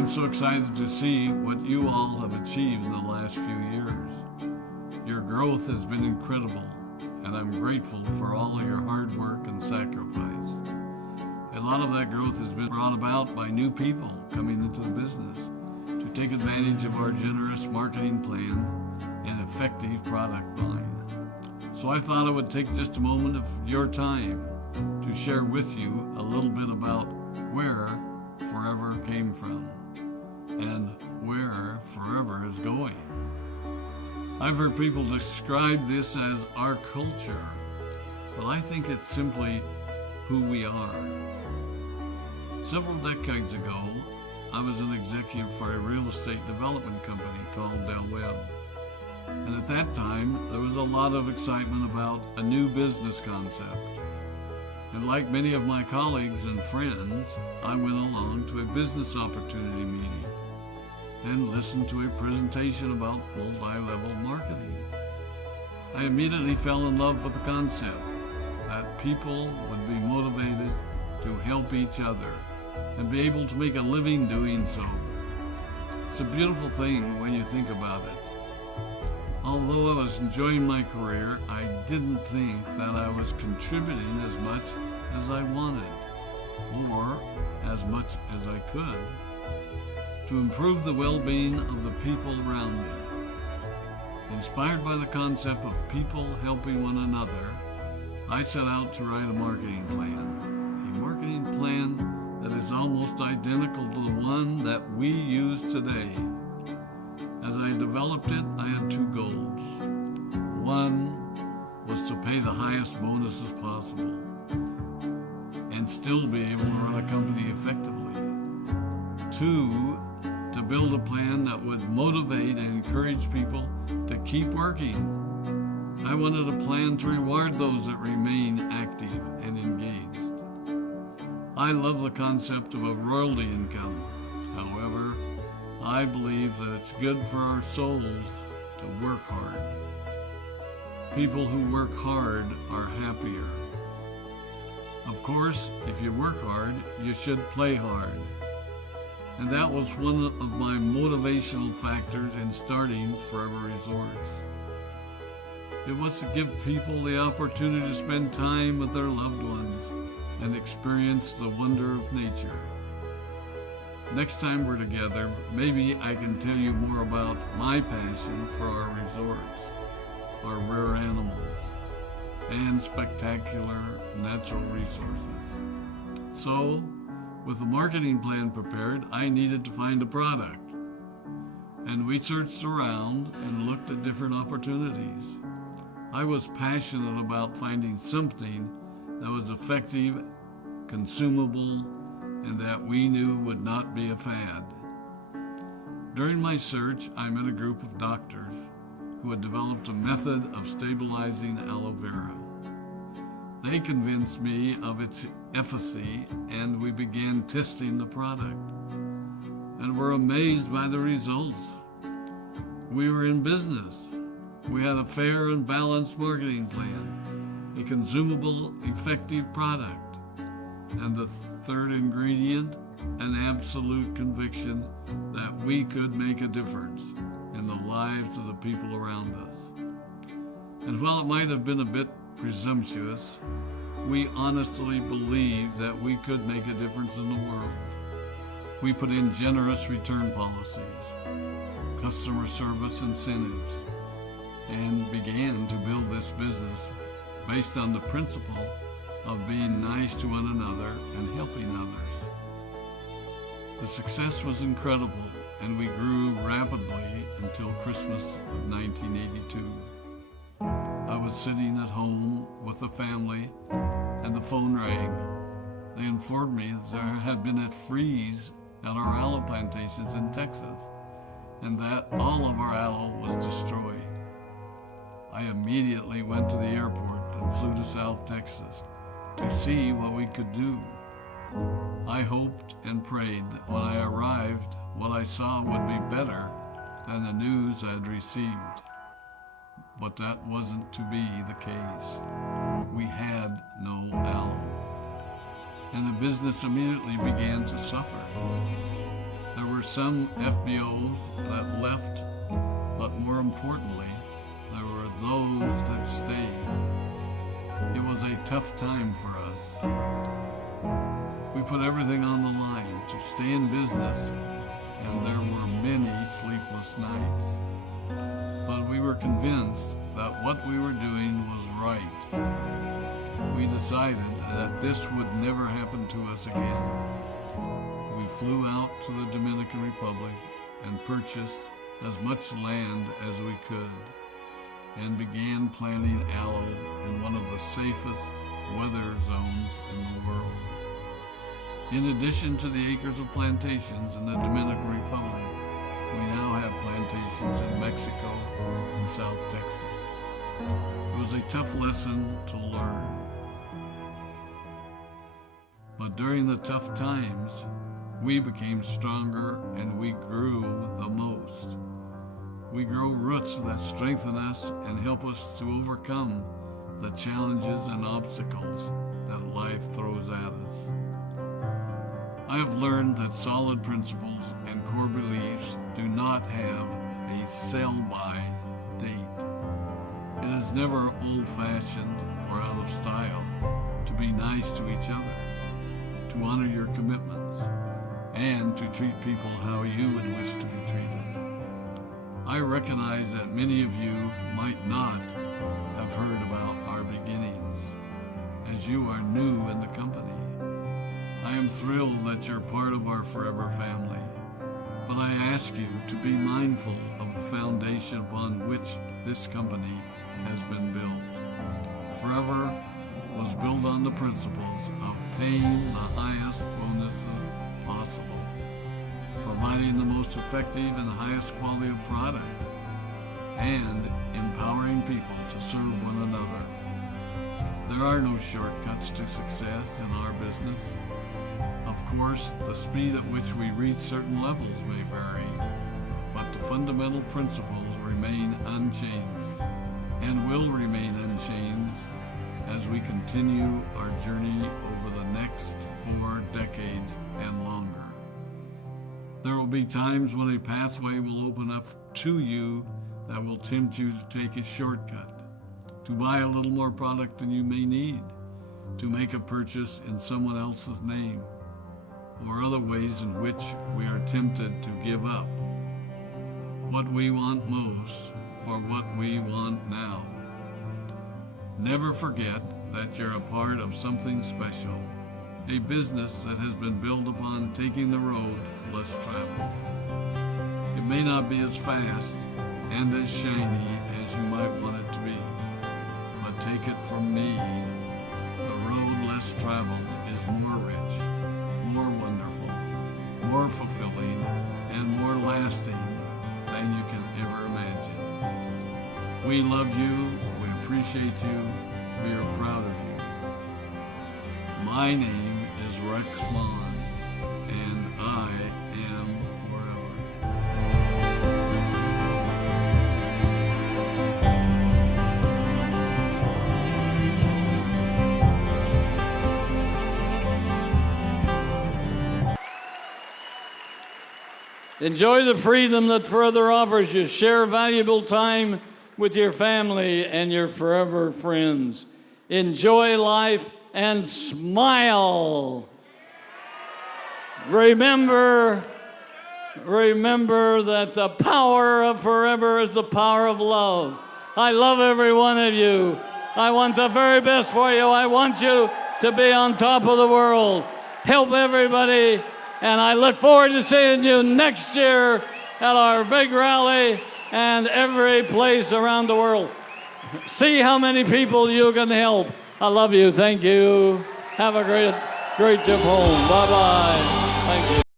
I'm so excited to see what you all have achieved in the last few years. Your growth has been incredible, and I'm grateful for all of your hard work and sacrifice. A lot of that growth has been brought about by new people coming into the business to take advantage of our generous marketing plan and effective product line. So I thought I would take just a moment of your time to share with you a little bit about where Forever came from and where Forever is going. I've heard people describe this as our culture, but I think it's simply who we are. Several decades ago, I was an executive for a real estate development company called Del Webb. And at that time, there was a lot of excitement about a new business concept. And like many of my colleagues and friends, I went along to a business opportunity meeting and listened to a presentation about multi-level marketing. I immediately fell in love with the concept that people would be motivated to help each other and be able to make a living doing so. It's a beautiful thing when you think about it. Although I was enjoying my career, I didn't think that I was contributing as much as I wanted, or as much as I could, to improve the well-being of the people around me. Inspired by the concept of people helping one another, I set out to write a marketing plan that is almost identical to the one that we use today. As I developed it, I had two goals. One was to pay the highest bonuses possible and still be able to run a company effectively. Two, to build a plan that would motivate and encourage people to keep working. I wanted a plan to reward those that remain active and engaged. I love the concept of a royalty income. However, I believe that it's good for our souls to work hard. People who work hard are happier. Of course, if you work hard, you should play hard. And that was one of my motivational factors in starting Forever Resorts. It was to give people the opportunity to spend time with their loved ones and experience the wonder of nature. Next time we're together, maybe I can tell you more about my passion for our resorts, our rare animals, and spectacular natural resources. So, with the marketing plan prepared, I needed to find a product. And we searched around and looked at different opportunities. I was passionate about finding something that was effective, consumable, and that we knew would not be a fad. During my search, I met a group of doctors who had developed a method of stabilizing aloe vera. They convinced me of its efficacy, and we began testing the product, and were amazed by the results. We were in business. We had a fair and balanced marketing plan, a consumable, effective product, and the third ingredient, an absolute conviction that we could make a difference in the lives of the people around us. And while it might have been a bit presumptuous, we honestly believed that we could make a difference in the world. We put in generous return policies, customer service incentives, and began to build this business based on the principle of being nice to one another and helping others. The success was incredible, and we grew rapidly until Christmas of 1982. I was sitting at home with the family, and the phone rang. They informed me that there had been a freeze at our aloe plantations in Texas, and that all of our aloe was destroyed. I immediately went to the airport and flew to South Texas to see what we could do. I hoped and prayed that when I arrived, what I saw would be better than the news I had received. But that wasn't to be the case. We had no aloe, and the business immediately began to suffer. There were were some FBOs that left, but more importantly, there were those that stayed. It was a tough time for us. We put everything on the line to stay in business, and there were many sleepless nights. But we were convinced that what we were doing was right. We decided that this would never happen to us again. We flew out to the Dominican Republic and purchased as much land as we could and began planting aloe in one of the safest weather zones in the world. In addition to the acres of plantations in the Dominican Republic, we now have plantations in Mexico and South Texas. It was a tough lesson to learn. But during the tough times, we became stronger and we grew the most. We grow roots that strengthen us and help us to overcome the challenges and obstacles that life throws at us. I have learned that solid principles and core beliefs do not have a sell-by date. It is never old-fashioned or out of style to be nice to each other, to honor your commitments, and to treat people how you would wish to be treated. I recognize that many of you might not have heard about our beginnings, as you are new in the company. I am thrilled that you're part of our Forever family, but I ask you to be mindful of the foundation upon which this company has been built. Forever was built on the principles of paying the highest bonuses possible, providing the most effective and highest quality of product, and empowering people to serve one another. There are no shortcuts to success in our business. Of course, the speed at which we reach certain levels may vary, but the fundamental principles remain unchanged and will remain unchanged as we continue our journey over the next 4 decades and longer. There will be times when a pathway will open up to you that will tempt you to take a shortcut, to buy a little more product than you may need, to make a purchase in someone else's name, or other ways in which we are tempted to give up what we want most for what we want now. Never forget that you're a part of something special, a business that has been built upon taking the road less traveled. It may not be as fast and as shiny as you might want it to be, but take it from me, the road less traveled is more rich, more wonderful, more fulfilling, and more lasting than you can ever imagine. We love you, we appreciate you, we are proud of you. My name is Rex Vaughn, and I am Forever. Enjoy the freedom that Forever offers you. Share valuable time with your family and your forever friends. Enjoy life and smile. Remember that the power of Forever is the power of love. I love every one of you. I want the very best for you. I want you to be on top of the world. Help everybody. And I look forward to seeing you next year at our big rally and every place around the world. See how many people you can help. I love you. Thank you. Have a great trip home. Bye-bye. Thank you.